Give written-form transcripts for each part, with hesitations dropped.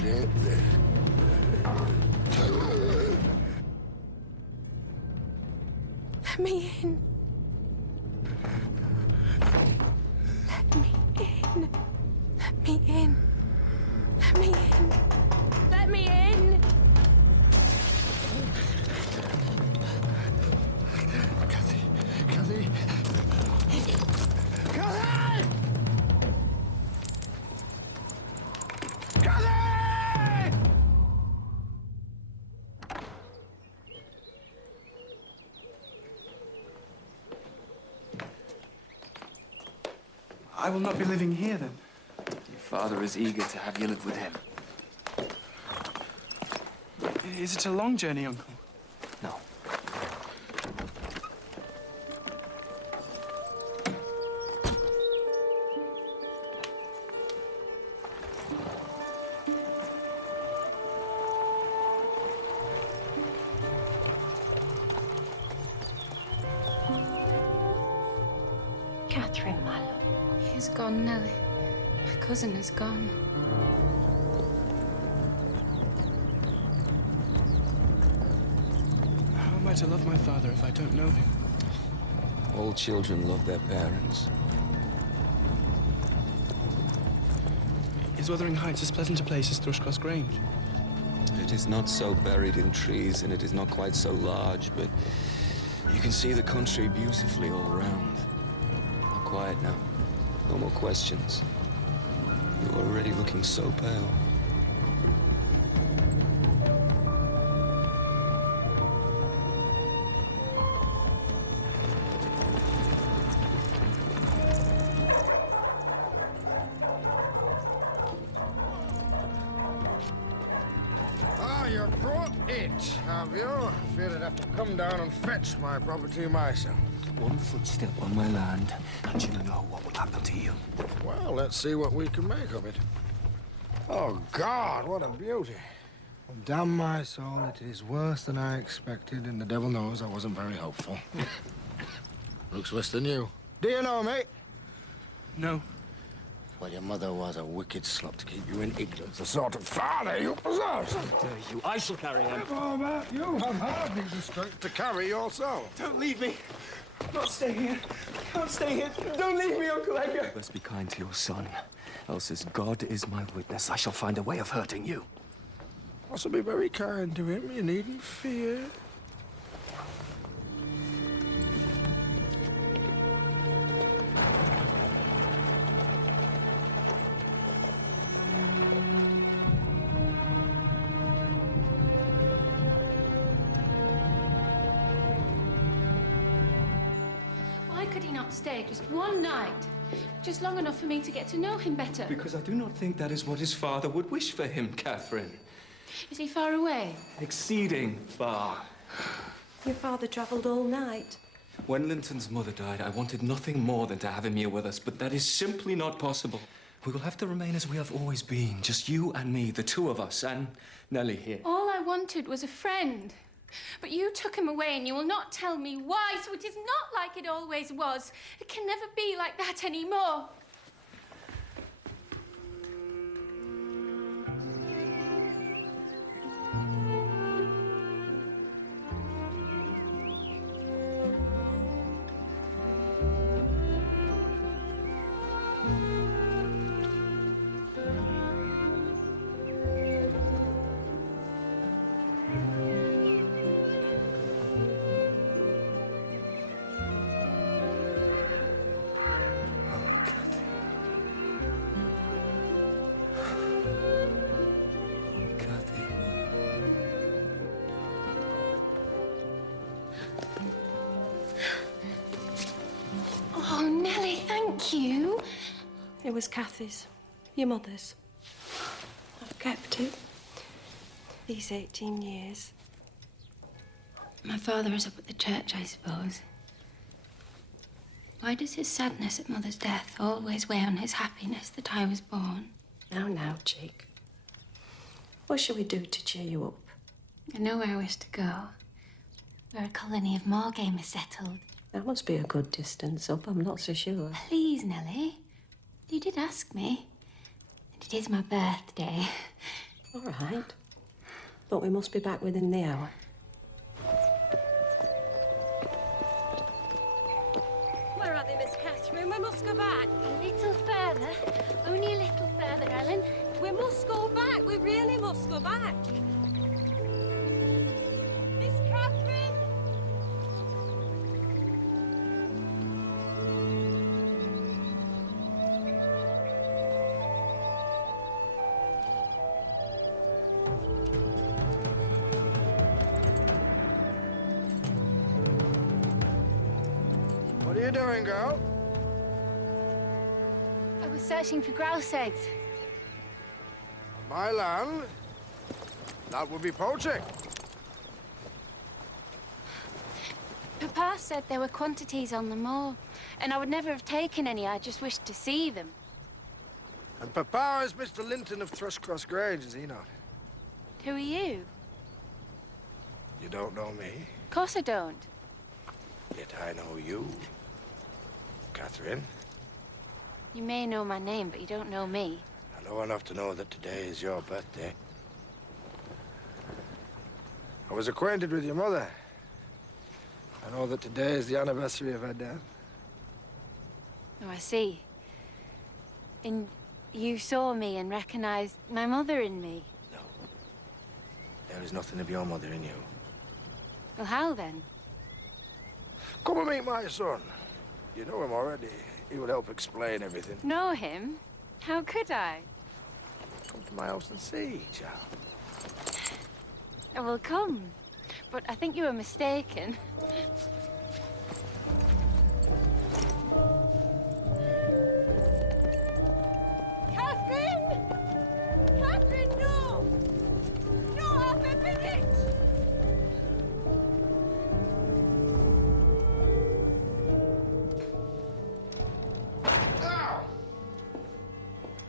Let me in. Let me in. Let me in. Let me in. Let me in. Kathy! Kathy! Kathy! Kathy! I will not be living here, then. Your father is eager to have you live with him. Is it a long journey, Uncle? No. Catherine, my love. He's gone, Nellie. My cousin is gone. How am I to love my father if I don't know him? All children love their parents. Is Wuthering Heights as pleasant a place as Thrushcross Grange? It is not so buried in trees, and it is not quite so large, but you can see the country beautifully all around. Quiet now. No more questions. You're already looking so pale. Ah, you brought it, have you? I feared I'd have to come down and fetch my property myself. One footstep on my land, and you know what will happen to you. Well, let's see what we can make of it. Oh, God, what a beauty. Well, damn my soul, it is worse than I expected, and the devil knows I wasn't very hopeful. Looks worse than you. Do you know me? No. Well, your mother was a wicked slut to keep you in ignorance, the sort of father you possess. How dare you? I shall carry him. How about you? Have hardly the strength to carry yourself. Don't leave me. Not stay here. Can't stay here. Don't leave me, Uncle Edgar. You must be kind to your son, else as God is my witness, I shall find a way of hurting you. I shall be very kind to him. You needn't fear. Why could he not stay just one night? Just long enough for me to get to know him better. Because I do not think that is what his father would wish for him, Catherine. Is he far away? Exceeding far. Your father travelled all night. When Linton's mother died, I wanted nothing more than to have him here with us, but that is simply not possible. We will have to remain as we have always been, just you and me, the two of us, and Nellie here. All I wanted was a friend. But you took him away and you will not tell me why, so it is not like it always was. It can never be like that anymore. Oh, Nellie, thank you. It was Kathy's, your mother's. I've kept it these 18 years. My father is up at the church, I suppose. Why does his sadness at Mother's death always weigh on his happiness that I was born? Now, chick. What shall we do to cheer you up? I know where I wish to go. Where a colony of moorgame is settled. That must be a good distance up, I'm not so sure. Please, Nellie. You did ask me. And it is my birthday. All right. But we must be back within the hour. Where are they, Miss Catherine? We must go back. A little further. Only a little further, Ellen. We must go back. We really must go back. Miss Catherine! What are you doing, girl? I was searching for grouse eggs. My land? That would be poaching. Papa said there were quantities on the moor, and I would never have taken any. I just wished to see them. And Papa is Mr. Linton of Thrushcross Grange, is he not? Who are you? You don't know me, Of course I don't. yet I know you, Catherine. You may know my name, but you don't know me. I know enough to know that today is your birthday. I was acquainted with your mother. I know that today is the anniversary of her death. Oh, I see. And you saw me and recognized my mother in me. No. There is nothing of your mother in you. Well, how then? Come and meet my son. You know him already. He will help explain everything. Know him? How could I? Come to my house and see, child. I will come. But I think you were mistaken. Catherine! Catherine, no! No, half a minute! Now!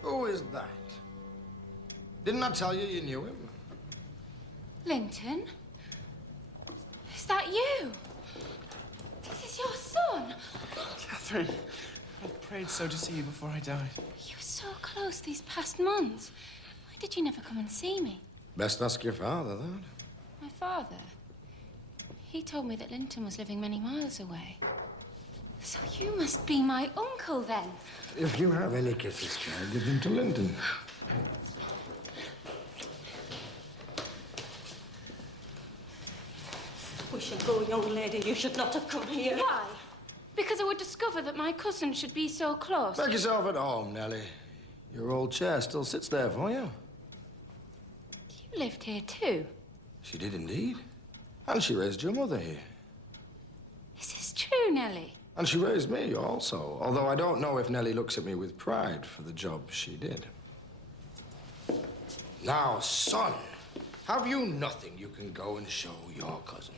Who is that? Didn't I tell you you knew him? Linton? Is that you? This is your son. Catherine, I prayed so to see you before I died. You were so close these past months. Why did you never come and see me? Best ask your father, that. My father? He told me that Linton was living many miles away. So you must be my uncle, then. If you have any kisses, child, give them to Linton. We shall go, young lady. You should not have come here. Why? Because I would discover that my cousin should be so close. Make yourself at home, Nellie. Your old chair still sits there for you. You lived here too. She did indeed. And she raised your mother here. Is this true, Nellie? And she raised me also, although I don't know if Nellie looks at me with pride for the job she did. Now, son, have you nothing you can go and show your cousin?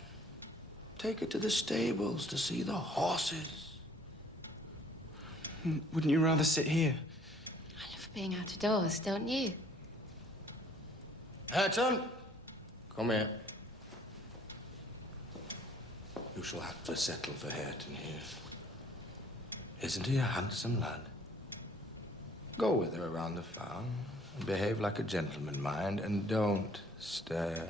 Take her to the stables to see the horses. Wouldn't you rather sit here? I love being out of doors, don't you? Hareton, come here. You shall have to settle for Hareton here. Isn't he a handsome lad? Go with her around the farm and behave like a gentleman, mind, and don't stare.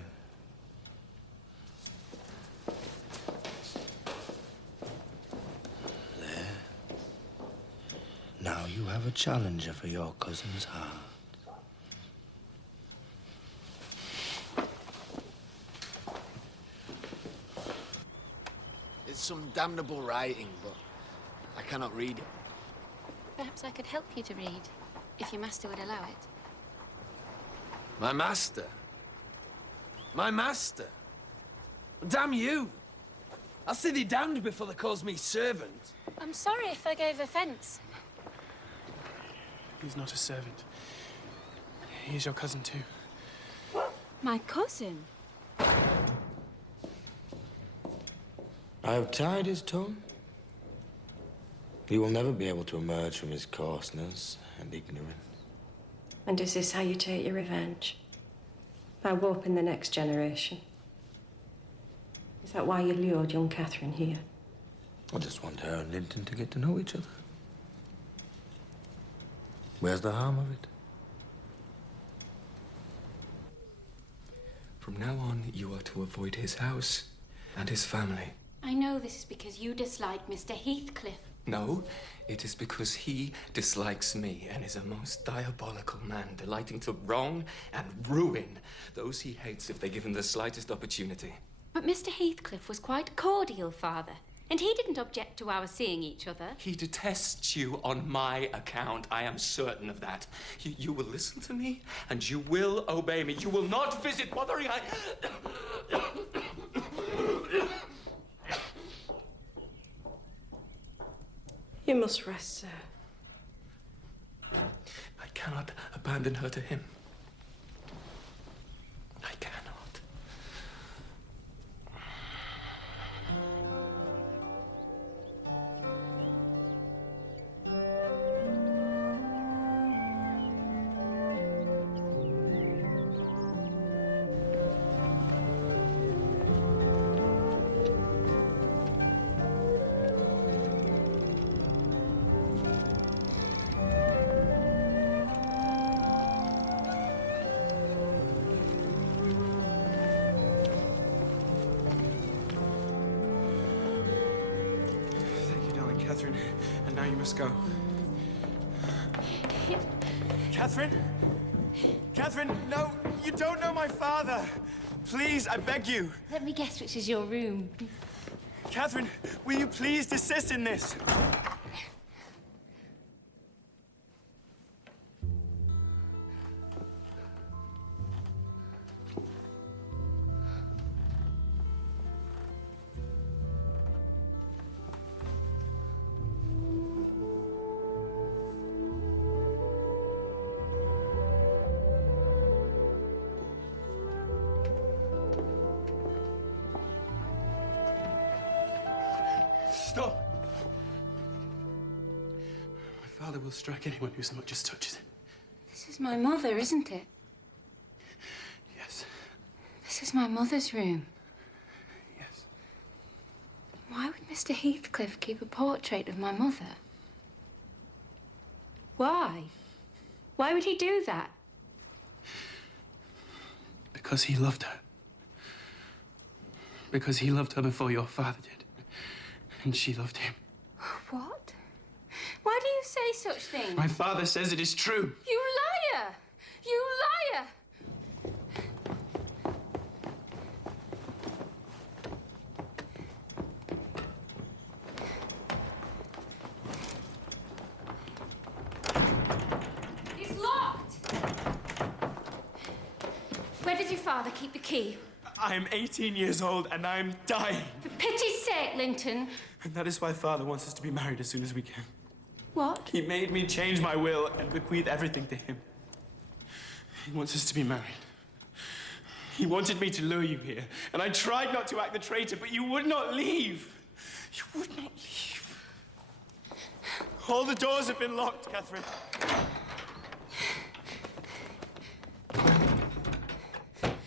There. Now you have a challenger for your cousin's heart. It's some damnable writing, but I cannot read it. Perhaps I could help you to read, if your master would allow it. My master? My master? Damn you! I'll see thee damned before they calls me servant. I'm sorry if I gave offence. He's not a servant. He's your cousin, too. My cousin? I have tied his tongue. He will never be able to emerge from his coarseness and ignorance. And is this how you take your revenge? By warping the next generation? Is that why you lured young Catherine here? I just want her and Linton to get to know each other. Where's the harm of it? From now on, you are to avoid his house and his family. I know this is because you dislike Mr. Heathcliff. No, it is because he dislikes me and is a most diabolical man, delighting to wrong and ruin those he hates if they give him the slightest opportunity. But Mr. Heathcliff was quite cordial, Father, and he didn't object to our seeing each other. He detests you on my account. I am certain of that. You will listen to me, and you will obey me. You will not visit Wuthering Heights. You must rest, sir. I cannot abandon her to him. I cannot. Catherine, and now you must go. Catherine? Catherine, no, you don't know my father. Please, I beg you. Let me guess which is your room. Catherine, will you please desist in this? Stop! My father will strike anyone who so much as touches him. This is my mother, isn't it? Yes. This is my mother's room. Yes. Why would Mr. Heathcliff keep a portrait of my mother? Why? Why would he do that? Because he loved her. Because he loved her before your father did. And she loved him. What? Why do you say such things? My father says it is true. You liar! You liar! It's locked! Where did your father keep the key? I am 18 years old and I'm dying. For pity's sake, Linton. And that is why father wants us to be married as soon as we can. What? He made me change my will and bequeath everything to him. He wants us to be married. He wanted me to lure you here, and I tried not to act the traitor, but you would not leave. You would not leave. All the doors have been locked, Catherine.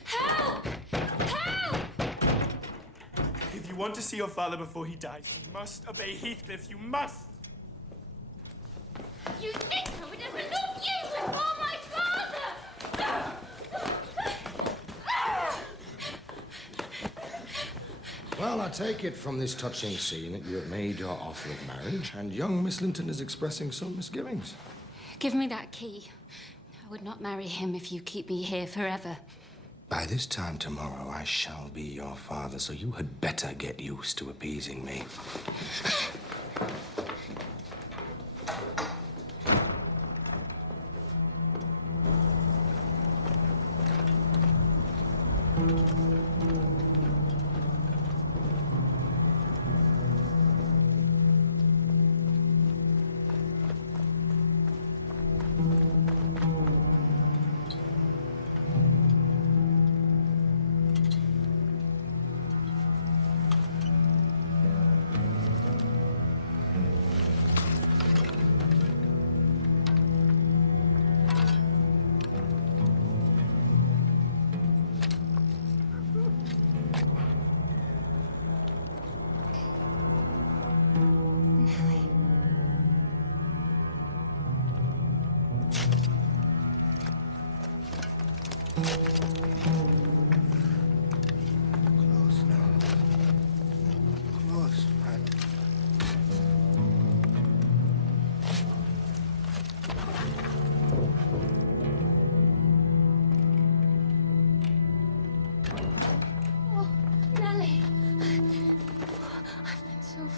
Help! Help! If you want to see your father before he dies, you must obey Heathcliff. You must! You think I would ever love you before my father! Well, I take it from this touching scene that you have made your offer of marriage, and young Miss Linton is expressing some misgivings. Give me that key. I would not marry him if you keep me here forever. By this time tomorrow, I shall be your father, so you had better get used to appeasing me.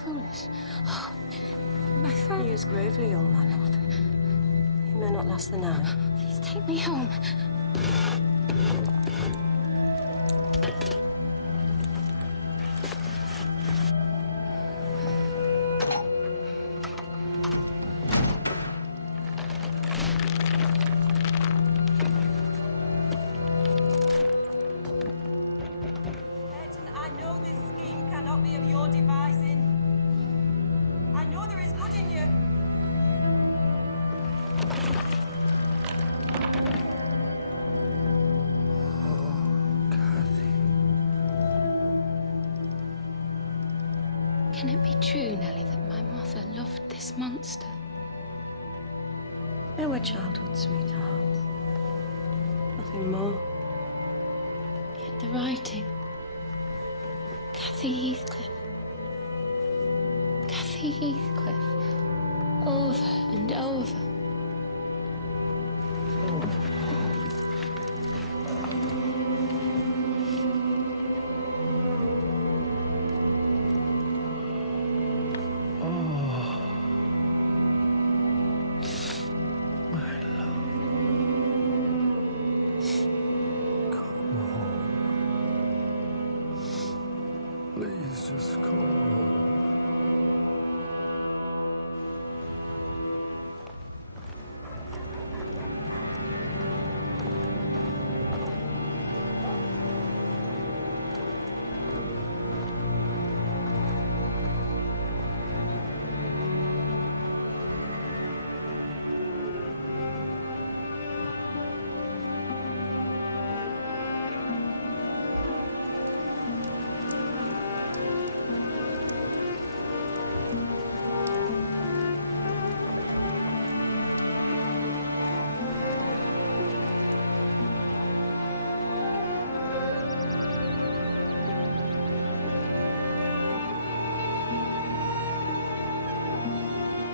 foolish. Oh, my father... He is gravely ill, my love. He may not last the night. Please take me home. I know this scheme cannot be of your devising. I know there is good in you. Can it be true, Nellie, that my mother loved this monster? They were childhood sweethearts. Nothing more. Yet the writing. Cathy Heathcliff. Cathy Heathcliff. Over and over. Please just come home.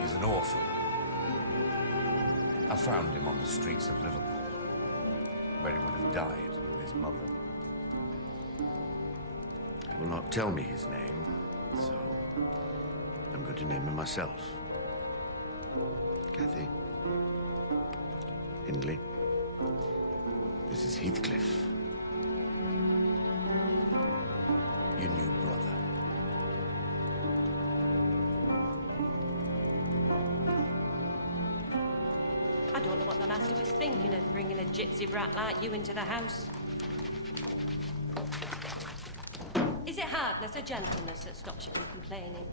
He's an orphan. I found him on the streets of Liverpool, where he would have died with his mother. He will not tell me his name, so I'm going to name him myself. Cathy. Hindley. This is Heathcliff. Your new brother. I don't know what the master was thinking of bringing a gypsy brat like you into the house. Is it hardness or gentleness that stops you from complaining?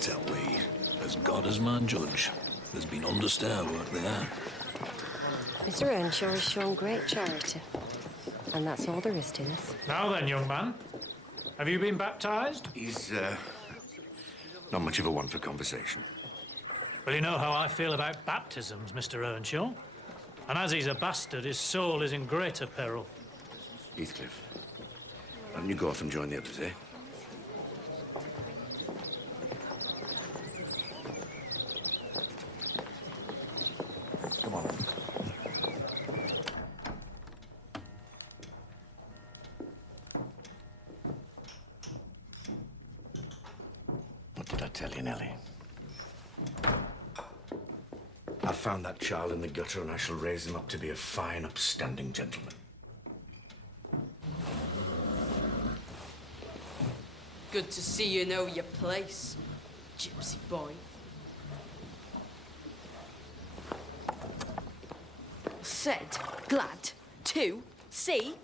Tell we, as God is my judge, there's been understair work there. Mr. Earnshaw has shown great charity. And that's all there is to this. Now then, young man, have you been baptized? He's, not much of a one for conversation. Well, you know how I feel about baptisms, Mr. Earnshaw. And as he's a bastard, his soul is in greater peril. Heathcliff, why don't you go off and join the others, eh? Come on. What did I tell you, Nellie? I found that child in the gutter and I shall raise him up to be a fine, upstanding gentleman. Good to see you know your place, gypsy boy. Said, glad to see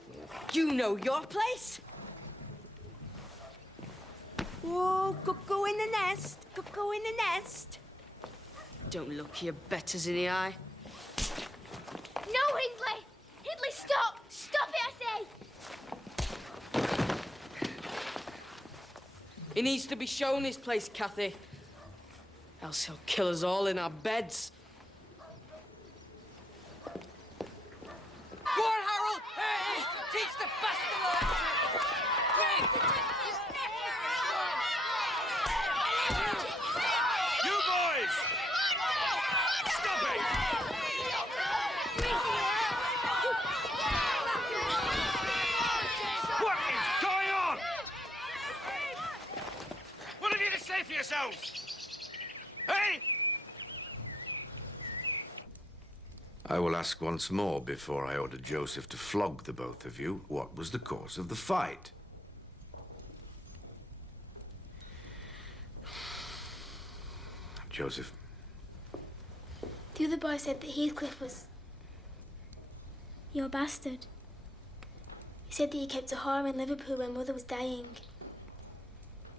you know your place. Oh, cuckoo in the nest. Cuckoo in the nest. Don't look your betters in the eye. No, Hindley! Hindley, stop! Stop it, I say! He needs to be shown his place, Cathy. Else he'll kill us all in our beds. Go on, Harold! Hey, teach the bastard a lesson! You boys! Stop it! What is going on? What have you to say for yourselves? Hey? I will ask once more before I order Joseph to flog the both of you. What was the cause of the fight? Joseph. The other boy said that Heathcliff was your bastard. He said that you kept a whore in Liverpool when Mother was dying.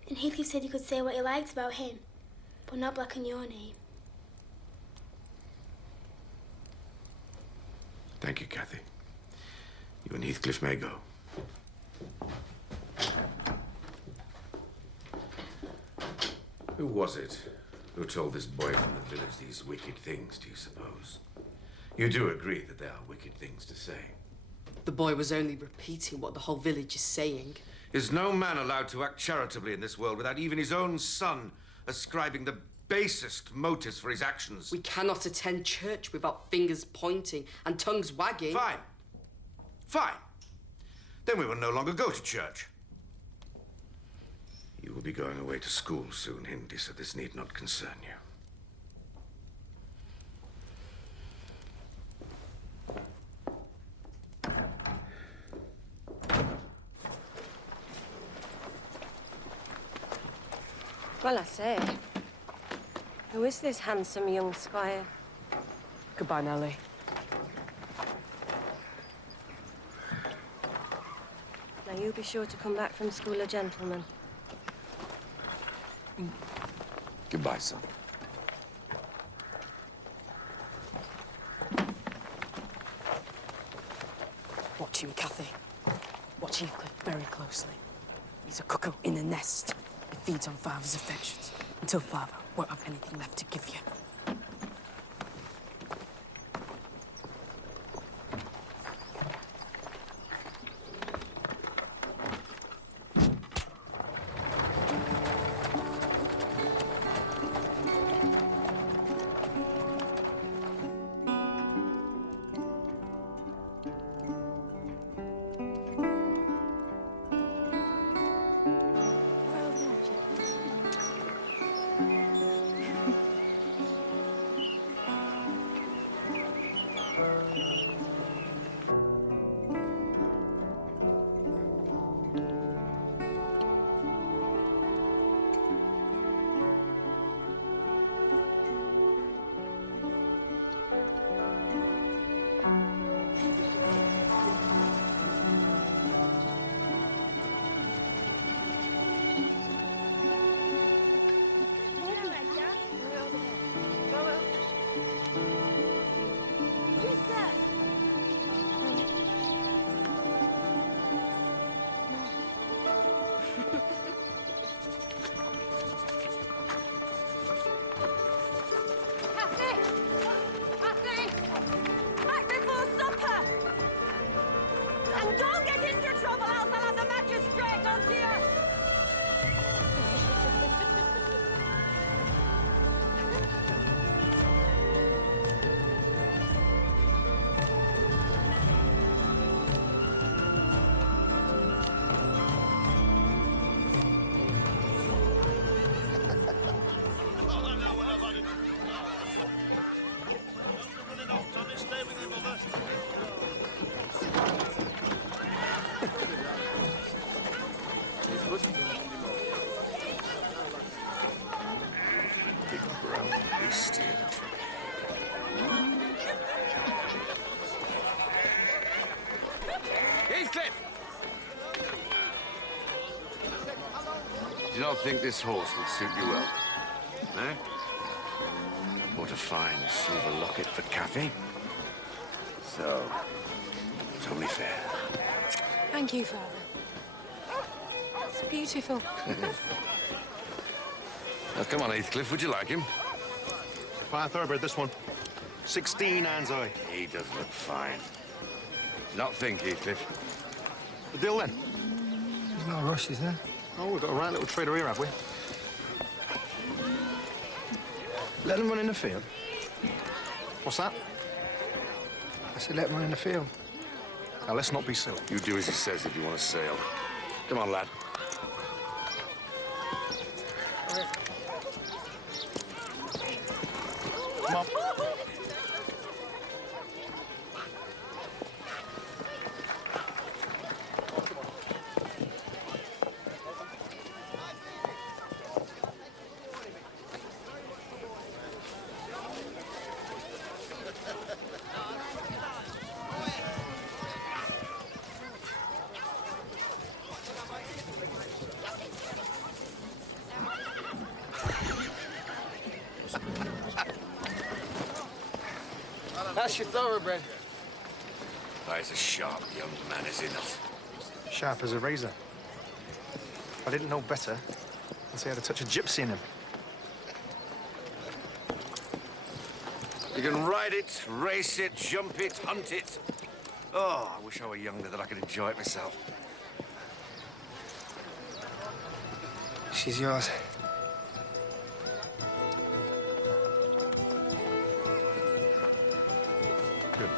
And Heathcliff said you could say what you liked about him, but not blacken your name. Thank you, Cathy. You and Heathcliff may go. Who was it who told this boy from the village these wicked things, do you suppose? You do agree that they are wicked things to say? The boy was only repeating what the whole village is saying. Is no man allowed to act charitably in this world without even his own son ascribing the basest motives for his actions? We cannot attend church without fingers pointing and tongues wagging. Fine. Fine. Then we will no longer go to church. You will be going away to school soon, Hindley, so this need not concern you. Well, I say, who is this handsome young squire? Goodbye, Nellie. Now, you be sure to come back from school a gentleman. Goodbye, son. Watch him, Cathy. Watch Heathcliff very closely. He's a cuckoo in a nest. He feeds on Father's affections until Father won't have anything left to give you. Heathcliff! Do you not think this horse would suit you well? Eh? What a fine silver locket for Cathy. So, it's only fair. Thank you, Father. It's beautiful. Now, come on, Heathcliff, would you like him? It's a fine thoroughbred, this one. 16 hands high. He does look fine. Not think, Heathcliff. The deal, then? There's no rush, is there? Oh, we've got a right little trader here, have we? Let them run in the field. What's that? I said let them run in the field. Now, let's not be silly. You do as he says if you want to sail. Come on, lad. Come on. That's your thoroughbred. Oh, he's a sharp young man, is he not? Sharp as a razor. I didn't know better until he had a touch of gypsy in him. You can ride it, race it, jump it, hunt it. Oh, I wish I were younger that I could enjoy it myself. She's yours. Good.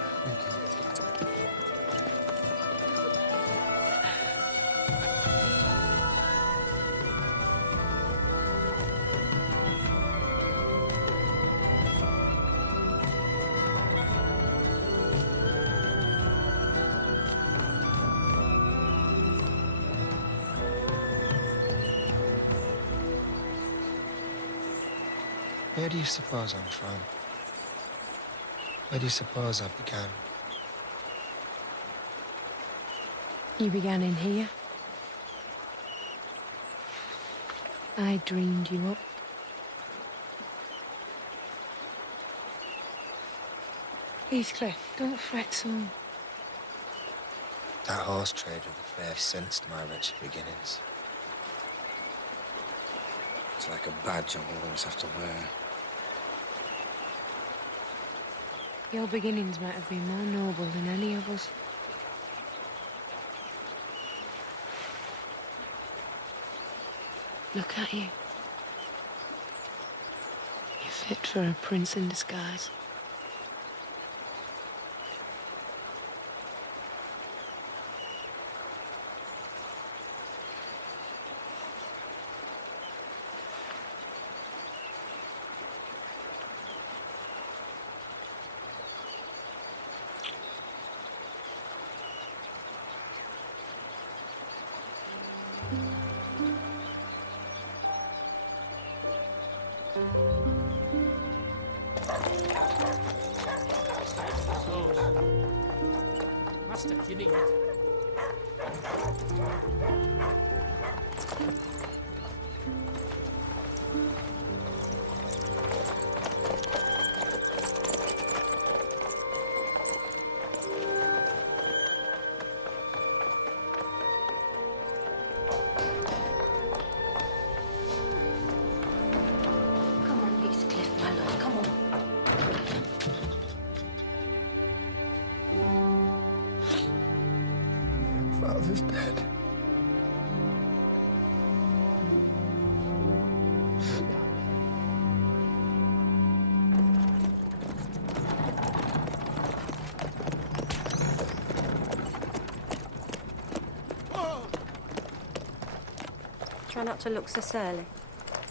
Where do you suppose I'm from? Where do you suppose I began? You began in here. I dreamed you up. Heathcliff, don't fret so. That horse trade of the fair sensed my wretched beginnings. It's like a badge I'll always have to wear. Your beginnings might have been more noble than any of us. Look at you. You're fit for a prince in disguise. Master, you need it. Come on, Heathcliff, my love, come on. Father's dead. Try not to look so surly.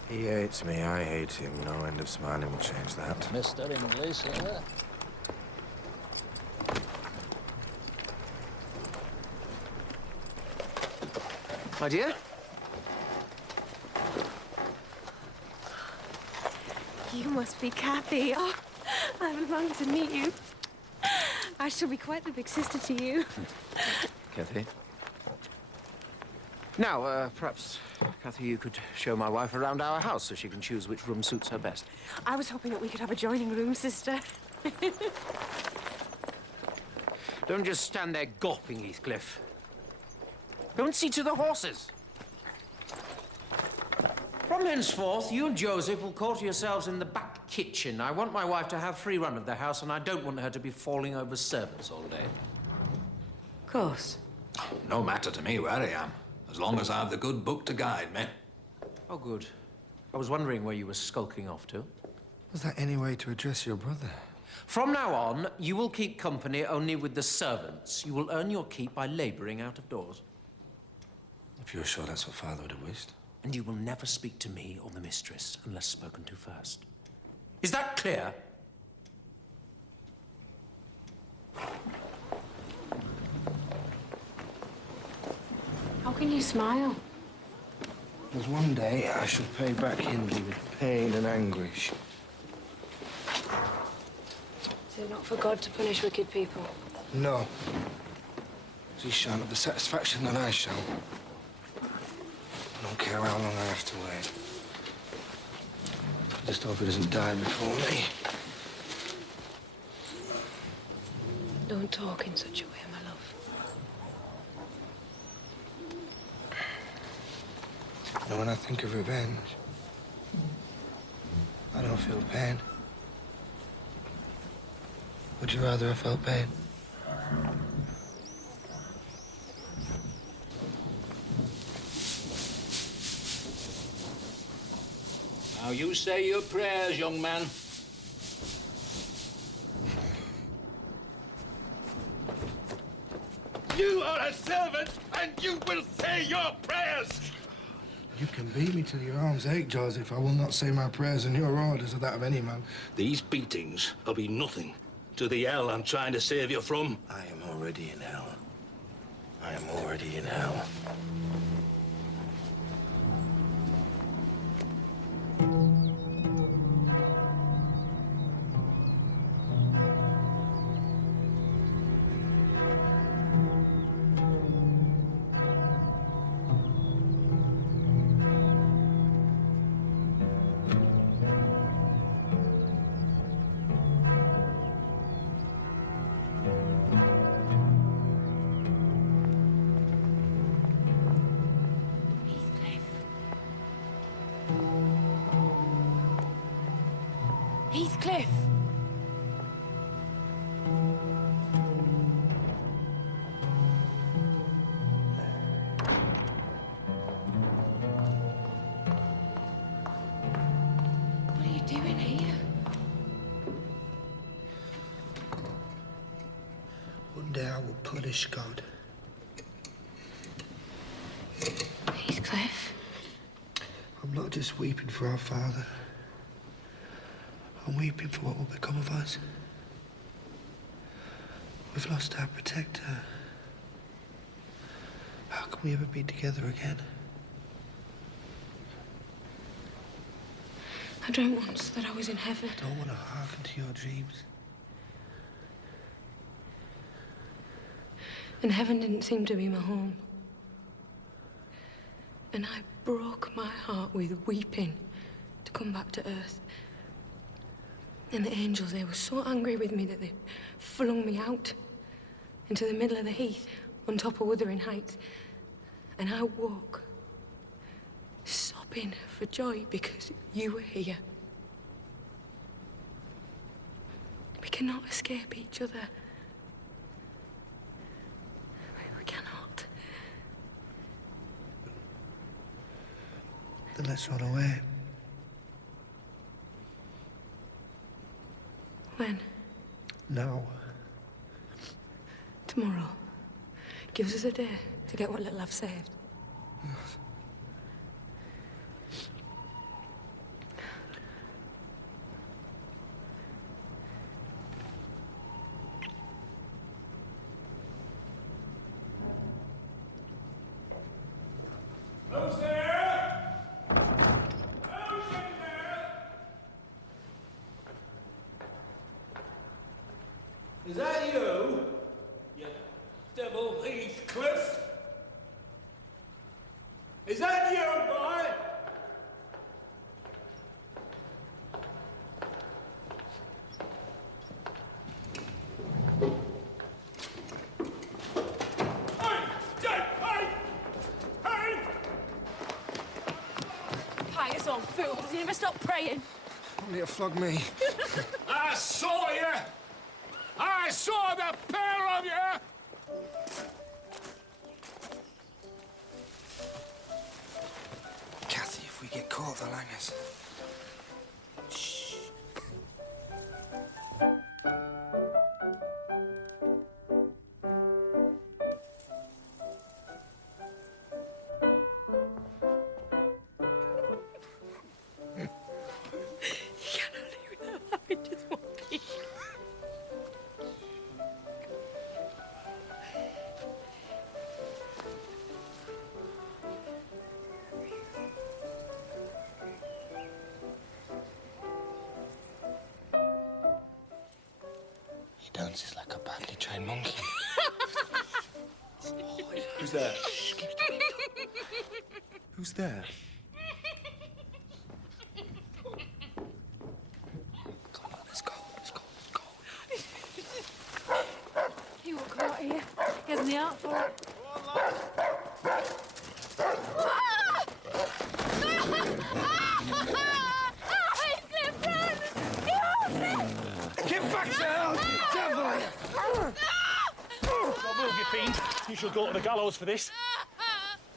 He hates me, I hate him. No end of smiling will change that. Mr. English, sir. My dear? You must be Cathy. Oh, I've longed to meet you. I shall be quite the big sister to you. Cathy? Now, perhaps Kathy, you could show my wife around our house so she can choose which room suits her best. I was hoping that we could have a joining room, sister. Don't just stand there gawping, Heathcliff. Go and see to the horses. From henceforth, you and Joseph will quarter yourselves in the back kitchen. I want my wife to have free run of the house, and I don't want her to be falling over servants all day. Of course. No matter to me where I am, as long as I have the good book to guide me. Oh, good. I was wondering where you were skulking off to. Was that any way to address your brother? From now on, you will keep company only with the servants. You will earn your keep by labouring out of doors. If you're sure that's what Father would have wished. And you will never speak to me or the mistress unless spoken to first. Is that clear? How can you smile? Because one day I shall pay back Hindley with pain and anguish. Is it not for God to punish wicked people? No. He shan't have the satisfaction that I shall. I don't care how long I have to wait. I just hope he doesn't die before me. Don't talk in such a way, my love. You know, when I think of revenge, I don't feel pain. Would you rather have felt pain? Now you say your prayers, young man. You are a servant, and you will say your prayers! You can beat me till your arms ache, Joseph. I will not say my prayers, and your orders are that of any man. These beatings will be nothing to the hell I'm trying to save you from. I am already in hell. I am already in hell. Heathcliff! What are you doing here? One day I will punish God. Heathcliff? I'm not just weeping for our father. I'm weeping for what will become of us. We've lost our protector. How can we ever be together again? I dreamt once that I was in heaven. I don't want to hearken to your dreams. And heaven didn't seem to be my home. And I broke my heart with weeping to come back to earth. And the angels, they were so angry with me that they flung me out into the middle of the heath on top of Wuthering Heights. And I woke, sobbing for joy because you were here. We cannot escape each other. We cannot. Then let's run away. When? Now. Tomorrow. Gives us a day to get what little I've saved. Yes. Who's there? Who's in there? Is that you? You devil Heathcliff? Is that you, boy? Piss off, fools. You never stop praying. Only to flog me. I saw you! I saw the pair of you! Kathy, if we get caught, they'll hang us. Shh. He dances like a badly trained monkey. Who's there? Who's there? Come on, let's go. He won't come out here. He hasn't the art for it. Get back to hell, you devil! Don't move, you fiend. You shall go to the gallows for this.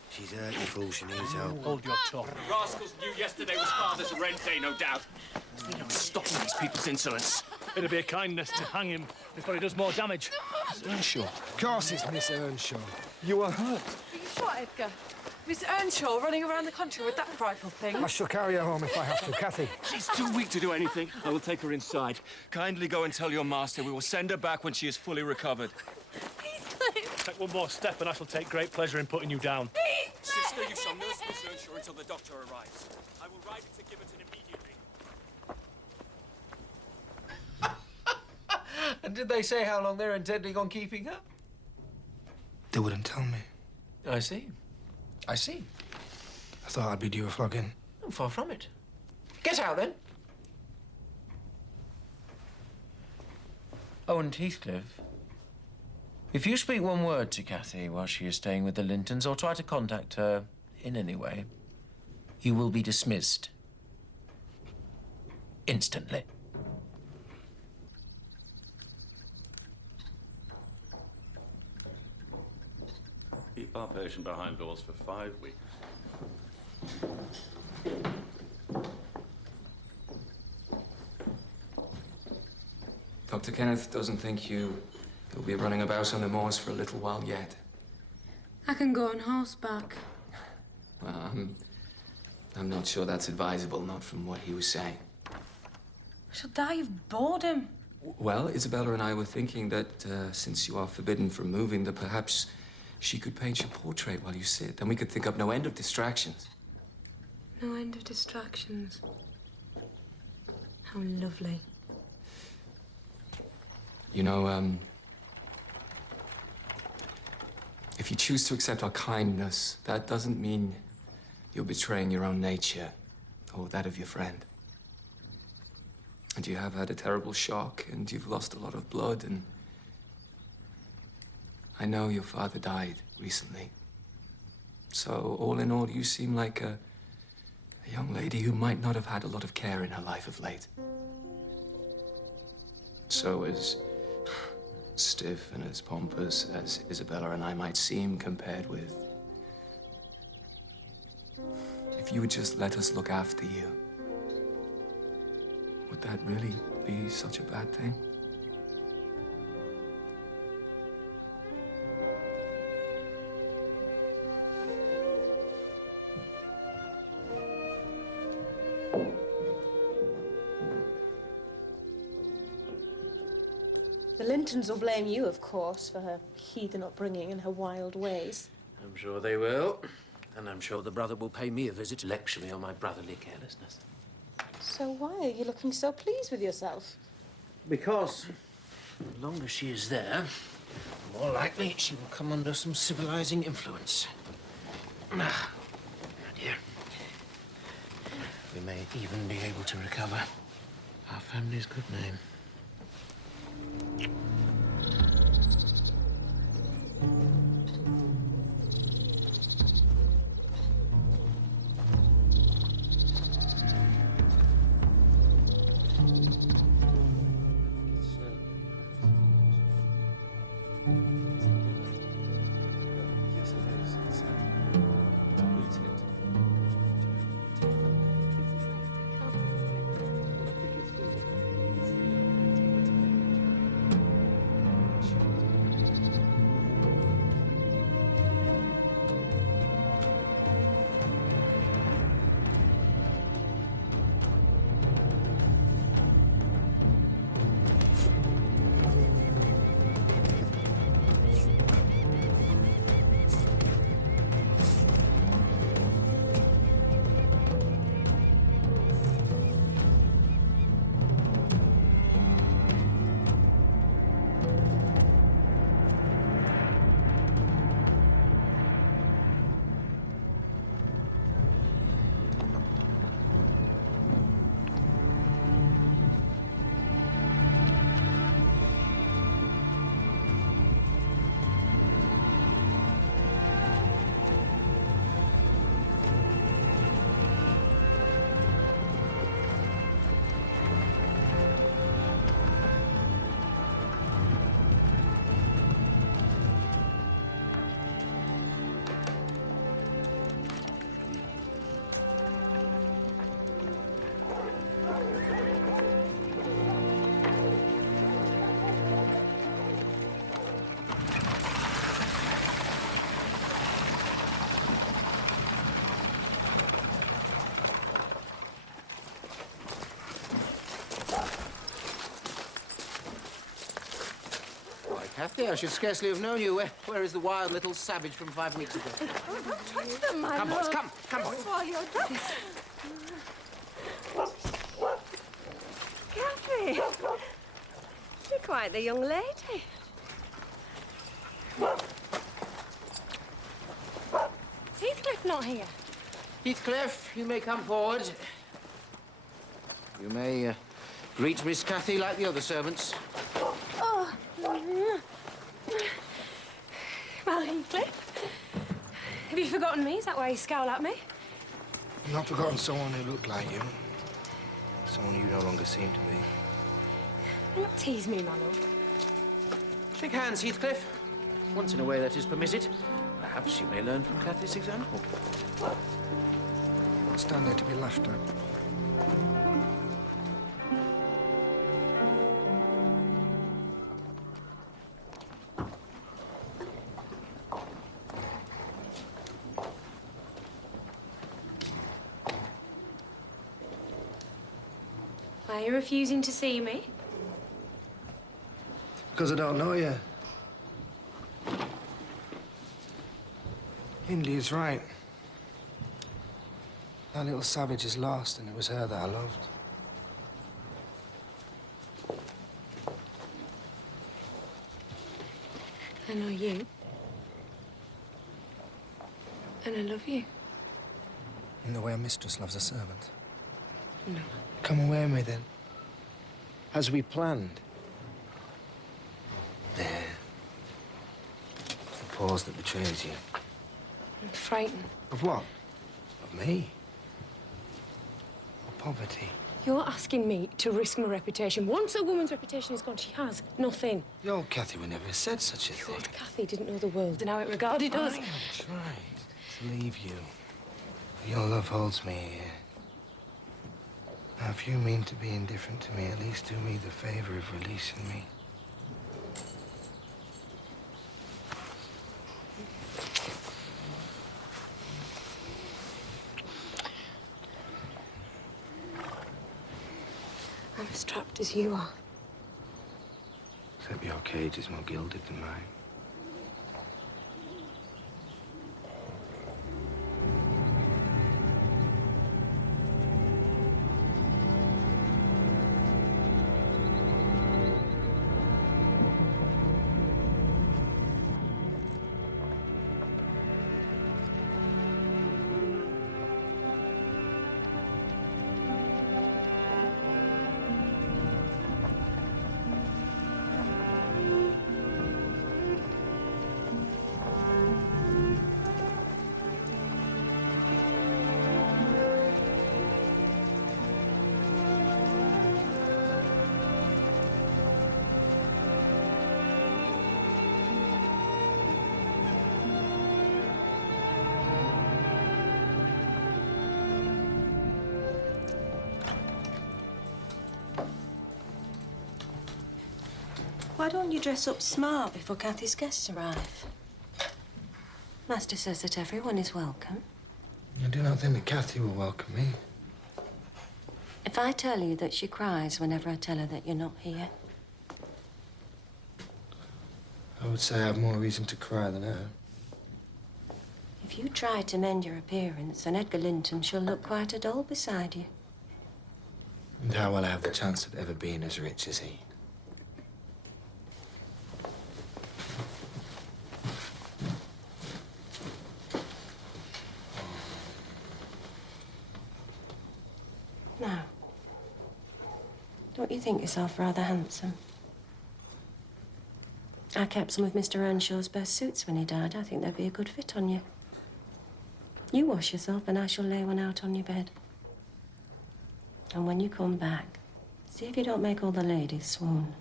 She's hurt, you fool. She needs help. Hold your tongue. The rascals knew yesterday was Father's rent day, no doubt. There's no stopping these people's insolence. It'd be a kindness to hang him before he does more damage. Miss Earnshaw. Of course it's Miss Earnshaw. You were hurt. Are you sure, Edgar? Miss Earnshaw running around the country with that frightful thing? I shall carry her home if I have to. Kathy. She's too weak to do anything. I will take her inside. Kindly go and tell your master we will send her back when she is fully recovered. Take one more step and I shall take great pleasure in putting you down. Sister, you shall nurse Miss Earnshaw until the doctor arrives. I will ride into Gimmerton immediately. And did they say how long they're intending on keeping her? They wouldn't tell me. I see. I see. I thought I'd be due a flogging. Oh, far from it. Get out, then. Oh, and Heathcliff, if you speak one word to Kathy while she is staying with the Lintons or try to contact her in any way, you will be dismissed. Instantly. Keep our patient behind doors for 5 weeks. Dr. Kenneth doesn't think you'll be running about on the moors for a little while yet. I can go on horseback. Well, I'm not sure that's advisable, not from what he was saying. I shall die of boredom. Well, Isabella and I were thinking that since you are forbidden from moving, that perhaps she could paint your portrait while you sit. Then we could think up no end of distractions. No end of distractions. How lovely. You know, if you choose to accept our kindness, that doesn't mean you're betraying your own nature or that of your friend. And you have had a terrible shock, and you've lost a lot of blood, and I know your father died recently. So, all in all, you seem like a young lady who might not have had a lot of care in her life of late. So, as stiff and as pompous as Isabella and I might seem compared with, if you would just let us look after you, would that really be such a bad thing? The Lintons will blame you, of course, for her heathen upbringing and her wild ways. I'm sure they will. And I'm sure the brother will pay me a visit to lecture me on my brotherly carelessness. So why are you looking so pleased with yourself? Because the longer she is there, the more likely she will come under some civilizing influence. Ah, dear. We may even be able to recover our family's good name. Kathy, I should scarcely have known you. Where is the wild little savage from 5 weeks ago? Oh, don't touch them, my Come, love. boys, come, boys. While you're drunk. Kathy, you're quite the young lady. Heathcliff not here. Heathcliff, you may come forward. You may greet Miss Kathy like the other servants. Oh. Well, Heathcliff, have you forgotten me? Is that why you scowl at me? I've not forgotten someone who looked like you. Someone you no longer seem to be. Don't tease me, my love. Shake hands, Heathcliff. Once in a way that is permitted. Perhaps you may learn from Kathy's example. Don't stand there to be laughed at. Why are you refusing to see me? Because I don't know you. Hindley is right. That little savage is lost, and it was her that I loved. I know you. And I love you. In the way a mistress loves a servant. No. Come away with me, then. As we planned. There. The pause that betrays you. I'm frightened. Of what? Of me? Of poverty? You're asking me to risk my reputation. Once a woman's reputation is gone, she has nothing. The old Kathy would never have said such a thing. Old Kathy didn't know the world and how it regarded us. I have tried to leave you. Your love holds me here. Now, if you mean to be indifferent to me, at least do me the favor of releasing me. I'm as trapped as you are. Except your cage is more gilded than mine. Why don't you dress up smart before Kathy's guests arrive? Master says that everyone is welcome. I do not think that Kathy will welcome me. If I tell you that she cries whenever I tell her that you're not here, I would say I have more reason to cry than her. if you try to mend your appearance, then Edgar Linton shall look quite a doll beside you. And how will I have the chance of ever being as rich as he? Now, don't you think yourself rather handsome? I kept some of Mr. Earnshaw's best suits when he died. I think they'd be a good fit on you. You wash yourself and I shall lay one out on your bed. And when you come back, see if you don't make all the ladies swoon.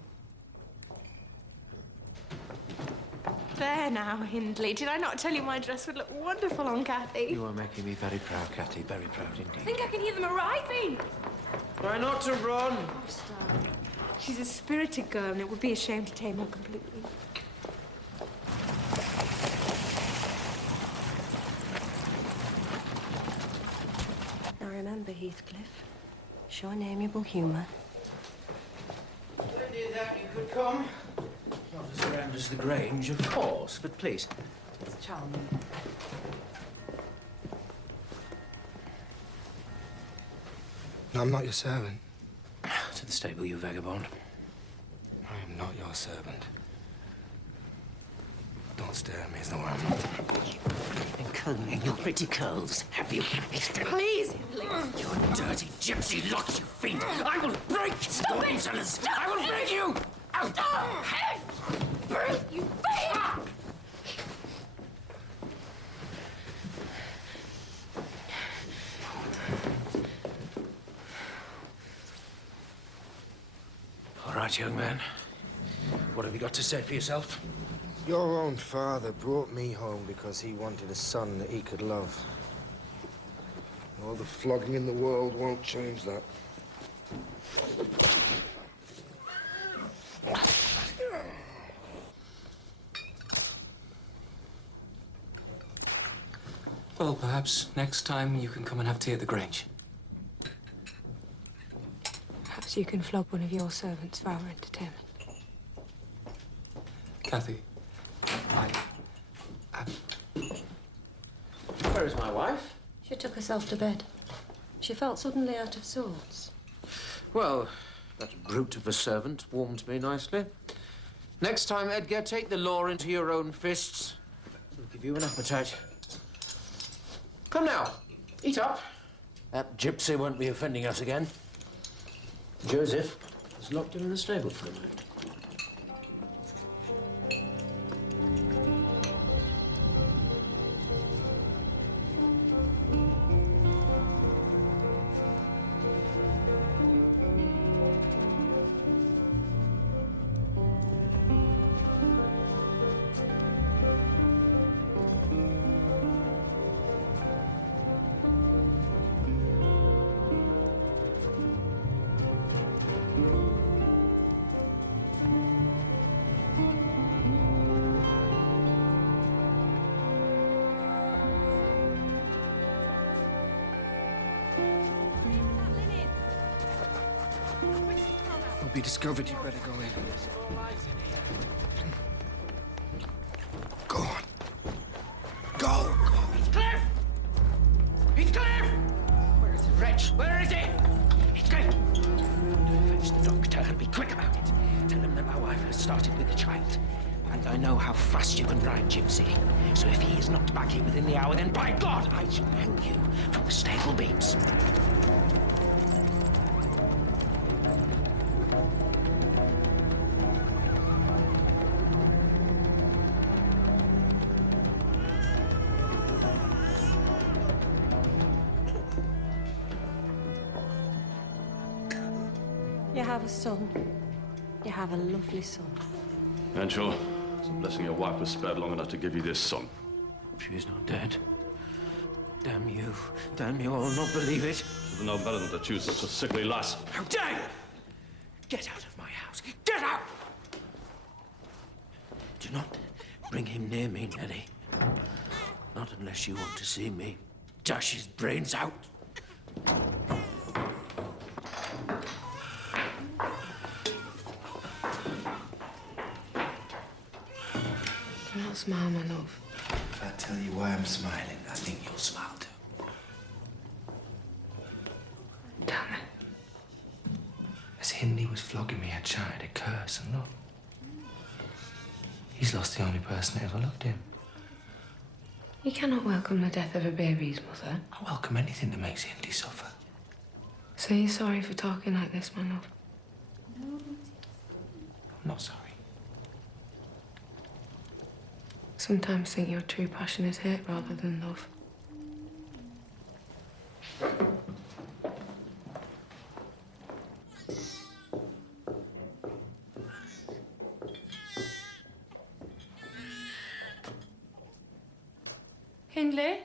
There now, Hindley. Did I not tell you my dress would look wonderful on Kathy? You are making me very proud, Kathy. Very proud I indeed. think I can hear them arriving. Try not to run. She's a spirited girl, and it would be a shame to tame her completely. Now remember, Heathcliff, show an amiable humour. Plenty of that you could come. Not as grand as the Grange, of course, but please. It's charming. No, I'm not your servant. To the stable, you vagabond. I am not your servant. Don't stare at me as though I'm not. Been combing your pretty curls, have you? Please, You dirty gypsy lot, you fiend! I will break Stop your it! insolence! Stop I will it! break you! Out! Stop! Brute, you fiend! All right, young man. What have you got to say for yourself? Your own father brought me home because he wanted a son that he could love. All the flogging in the world won't change that. Well, perhaps next time you can come and have tea at the Grange. Perhaps you can flog one of your servants for our entertainment. Kathy, Where is my wife? She took herself to bed. She felt suddenly out of sorts. Well, that brute of a servant warmed me nicely. Next time, Edgar, take the law into your own fists. It'll give you an appetite. Come now, eat up. That gypsy won't be offending us again. Joseph is locked in the stable for a moment. You'll be discovered. You better go in. Go on. Go! Heathcliff! Heathcliff! Where is the wretch? Where is he? Heathcliff! Fetch the doctor and be quick about it. Tell him that my wife has started with the child. And I know how fast you can ride, Gypsy. So if he is not back here within the hour, then by God, I shall hang you from the stable beams. You have a son. You have a lovely son. Earnshaw, it's a blessing your wife was spared long enough to give you this son. She is not dead. Damn you. Damn you, I'll not believe it. You're no better than to choose such a sickly lass. How dare you! Get out of my house. Get out! Do not bring him near me, Nellie. Not unless you want to see me dash his brains out. Do not smile, my love. If I tell you why I'm smiling, I think you'll smile too. Tell me. As Hindi was flogging me, I chanted a curse and love. He's lost the only person that ever loved him. You cannot welcome the death of a baby's mother. I welcome anything that makes Hindi suffer. So you're sorry for talking like this, my love? I'm not sorry. Sometimes think your true passion is hate rather than love. Hindley?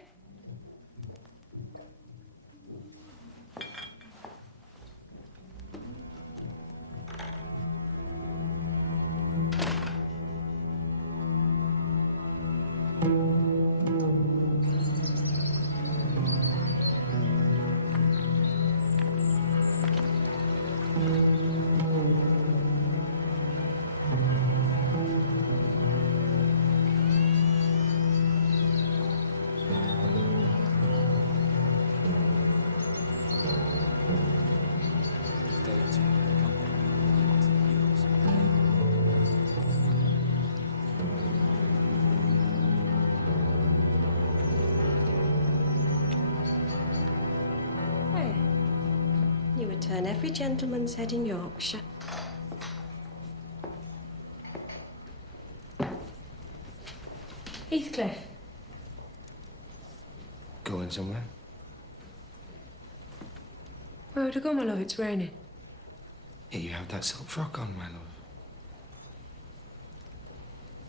turn every gentleman's head in Yorkshire. Heathcliff. Going somewhere? Where would I go, my love? It's raining. Yeah, you have that silk frock on, my love.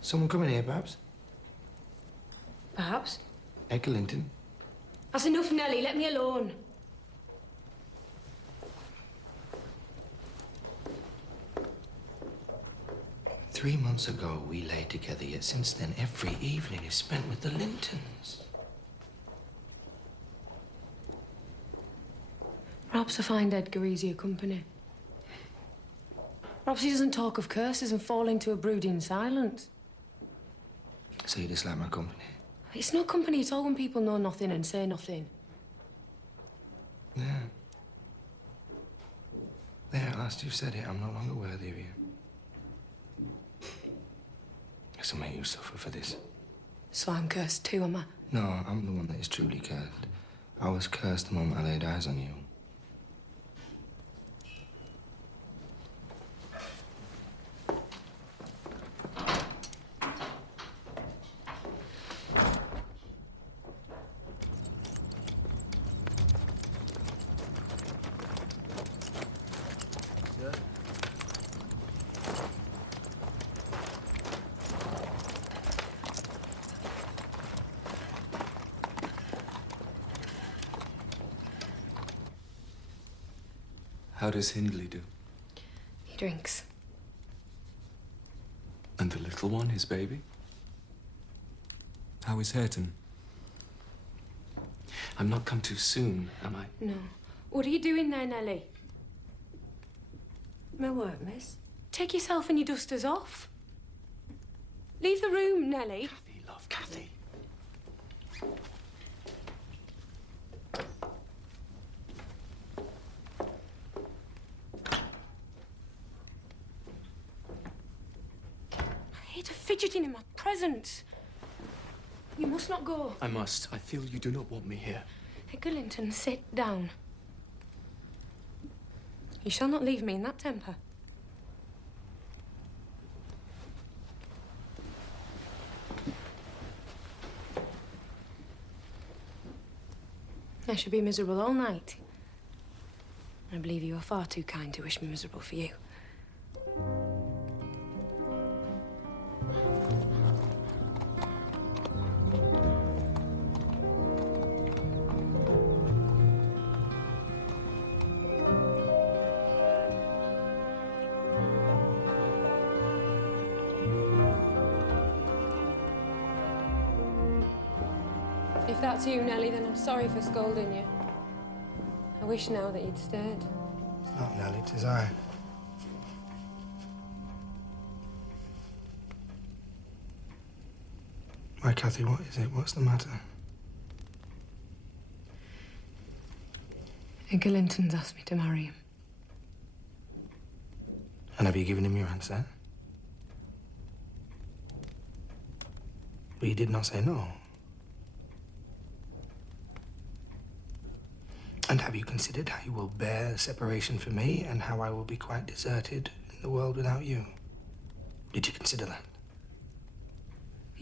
Someone coming here, perhaps? Perhaps. Edgar Linton. That's enough, Nellie. Let me alone. Three months ago, we lay together, yet since then, every evening is spent with the Lintons. Perhaps I find Edgar easier company. Perhaps he doesn't talk of curses and fall into a brooding silence. So you dislike my company? It's not company at all when people know nothing and say nothing. Yeah. There, at last you've said it. I'm no longer worthy of you. I shall make you suffer for this. So I'm cursed too, am I? No, I'm the one that is truly cursed. I was cursed the moment I laid eyes on you. How does Hindley do? He drinks. And the little one, his baby? How is Hareton? I'm not come too soon, am I? No. What are you doing there, Nellie? My work, miss. Take yourself and your dusters off. Leave the room, Nellie. Kathy, love, Kathy. I hate her fidgeting in my presence. You must not go. I must. I feel you do not want me here. Edgar Linton, sit down. You shall not leave me in that temper. I should be miserable all night. I believe you are far too kind to wish me miserable for you. If that's you, Nellie, then I'm sorry for scolding you. I wish now that you'd stayed. It's not Nellie, 'tis I. Why, Kathy, what is it? What's the matter? Edgar Linton's asked me to marry him. And have you given him your answer? But you did not say no. And have you considered how you will bear separation from me and how I will be quite deserted in the world without you? Did you consider that?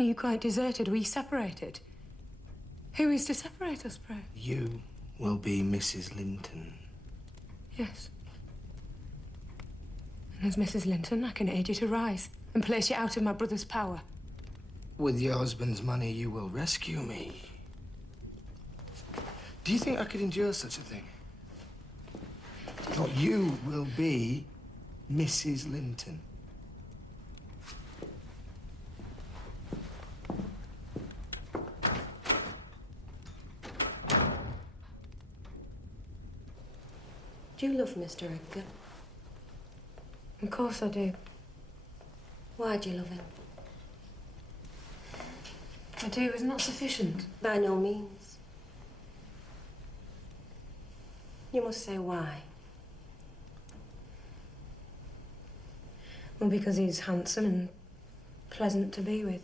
Are you quite deserted? We separated. Who is to separate us, pray? You will be Mrs. Linton. Yes. And as Mrs. Linton, I can aid you to rise and place you out of my brother's power. With your husband's money, you will rescue me. Do you think I could endure such a thing? No, you will be Mrs. Linton. Do you love Mr. Edgar? Of course I do. Why do you love him? I do is not sufficient. By no means. You must say why. Well, because he's handsome and pleasant to be with.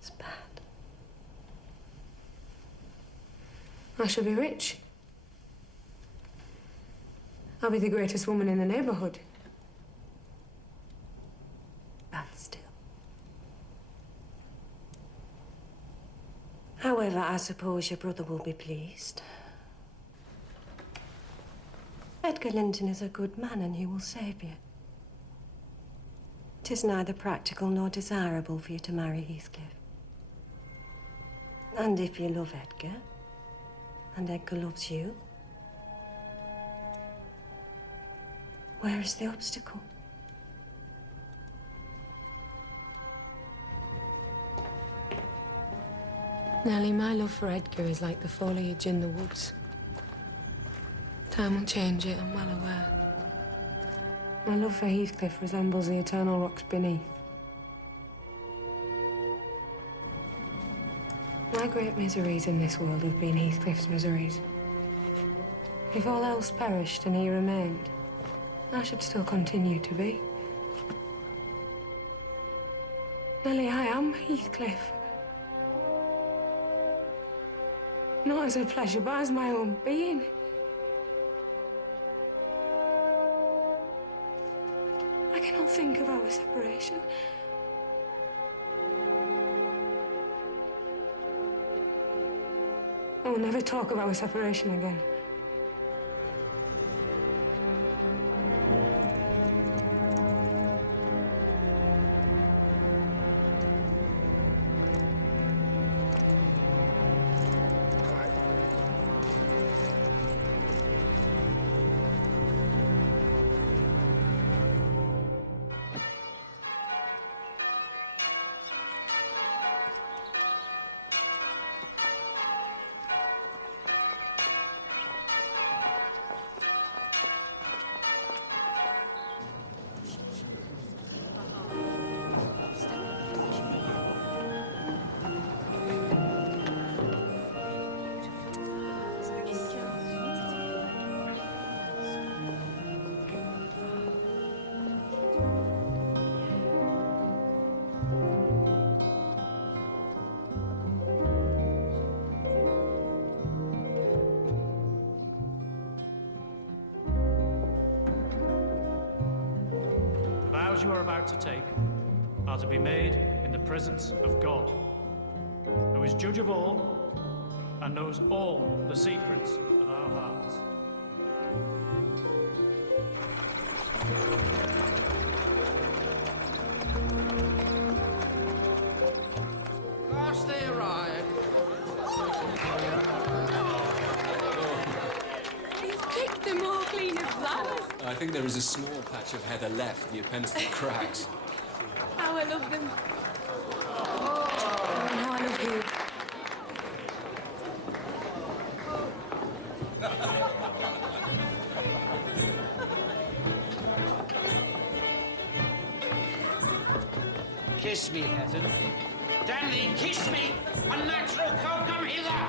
It's bad. I shall be rich. I'll be the greatest woman in the neighborhood. And still. However, I suppose your brother will be pleased. Edgar Linton is a good man and he will save you. 'Tis neither practical nor desirable for you to marry Heathcliff. And if you love Edgar, and Edgar loves you, where is the obstacle? Nellie, my love for Edgar is like the foliage in the woods. Time will change it, I'm well aware. My love for Heathcliff resembles the eternal rocks beneath. My great miseries in this world have been Heathcliff's miseries. If all else perished and he remained, I should still continue to be. Nellie, I am Heathcliff. Not as a pleasure, but as my own being. I cannot think of our separation. I will never talk of our separation again. The vows you are about to take are to be made in the presence of God, who is judge of all and knows all the secrets of our hearts. Last they arrived. He's picked them all clean of flowers. I think there is a small patch of heather left. The appendix cracks. How I love them. Oh, and how I love you. Kiss me, Heather. Damn thee, kiss me! Unnatural cow, come hither!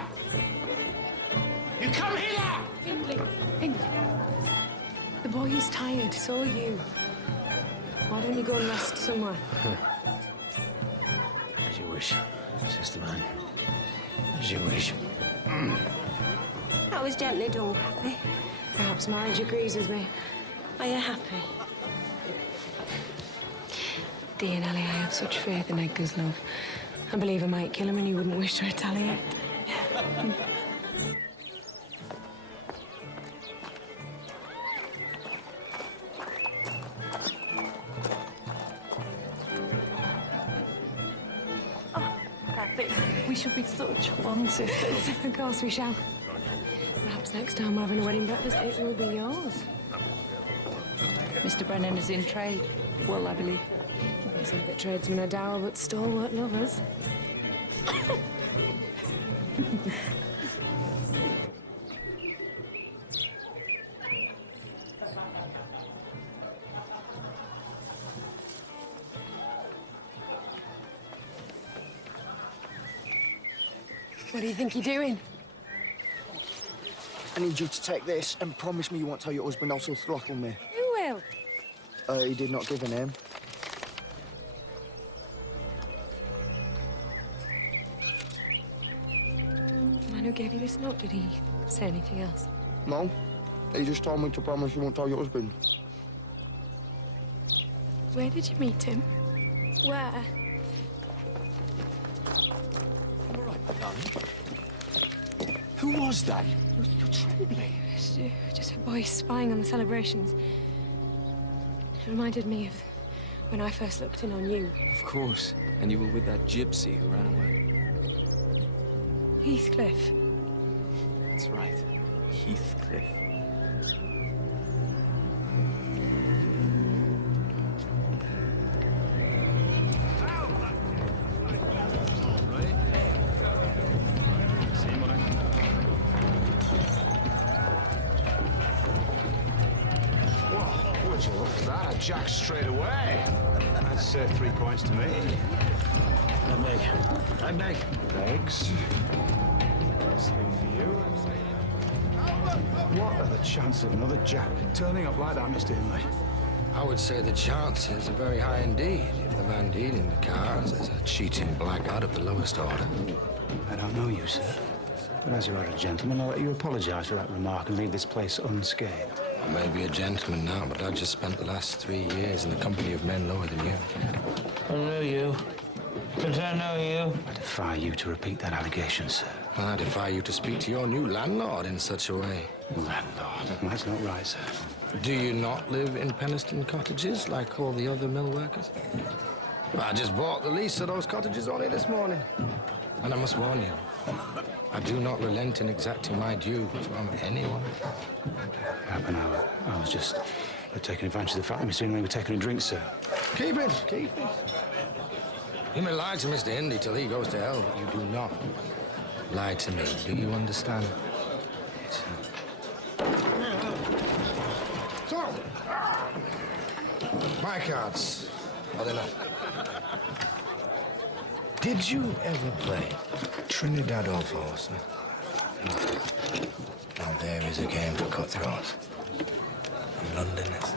You come hither! Findlay, Findlay. The boy is tired, so are you. Why don't you go and rest somewhere? As you wish, sister man. As you wish. That was gently done, Kathy. Perhaps marriage agrees with me. Are you happy? Dear Nellie, I have such faith in Edgar's love. I believe I might kill him and you wouldn't wish to retaliate. Kathy, we should be such fun sisters. Of course we shall. Perhaps next time we're having a wedding breakfast, it will be yours. Mr. Brennan is in trade. Well, I believe. They say that tradesmen are dour but stalwart lovers. What do you think you're doing? I need you to take this and promise me you won't tell your husband else he'll throttle me. Who will? He did not give a name. The man who gave you this note, did he say anything else? No. He just told me to promise you won't tell your husband. Where did you meet him? Where? All right, darling. Who was that? You're trembling. Just a boy spying on the celebrations. It reminded me of when I first looked in on you. Of course. And you were with that gypsy who ran away. Heathcliff. That's right. Heathcliff. Would you look at that? I jacked straight away. That's 3 points to me. I beg. Begs. Same for you. What are the chances of another jack turning up like that, Mr. Hindley? I would say the chances are very high indeed. If the man dealing the cars is a cheating blackguard of the lowest order. I don't know you, sir. But as you are a gentleman, I'll let you apologize for that remark and leave this place unscathed. I may be a gentleman now, but I've just spent the last 3 years in the company of men lower than you. I know you. But I know you. I defy you to repeat that allegation, sir. And I defy you to speak to your new landlord in such a way. Landlord? That's not right, sir. Do you not live in Penistone Cottages like all the other mill workers? I just bought the lease of those cottages only this morning. And I must warn you, I do not relent in exacting my due from anyone. I was just taking advantage of the fact that Mr. Hindley were taking a drink, sir. Keep it, keep it. You may lie to Mr. Hindley till he goes to hell, but you do not lie to me. Do you understand? So, my cards. Are they not? Did you ever play Trinidad or Force? Now there is a game for cutthroats. And London is.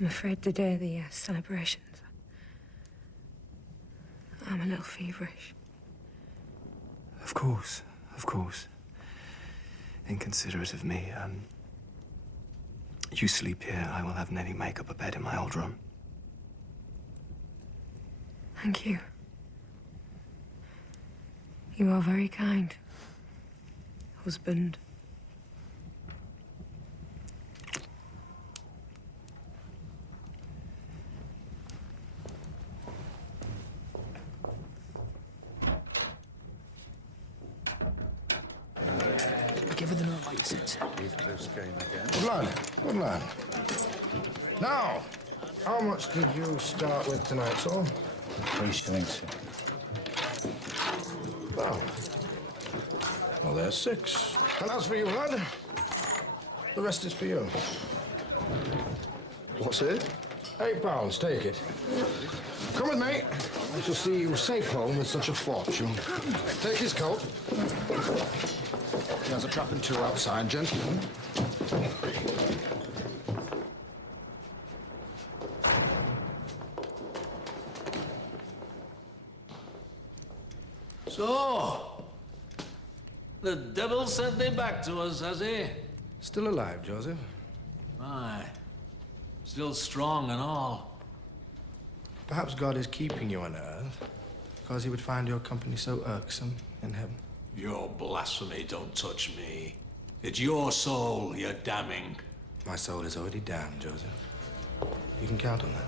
I'm afraid the day of the celebrations, I'm a little feverish. Of course, of course. Inconsiderate of me. You sleep here. I will have Nettie make up a bed in my old room. Thank you. You are very kind, husband. Give her the note like you said, sir. Heathcliff's game again. Good lad, good lad. Now, how much did you start with tonight, sir? 3 shillings, sir. Well, there's 6. And as for you, lad, the rest is for you. What's it? £8, take it. Come with me. I shall see you safe home with such a fortune. Take his coat. There's a trap and 2 outside, gentlemen. So, the devil sent thee back to us, has he? Still alive, Joseph? Aye. Still strong and all. Perhaps God is keeping you on earth because he would find your company so irksome in heaven. Your blasphemy don't touch me. It's your soul you're damning. My soul is already damned, Joseph. You can count on that.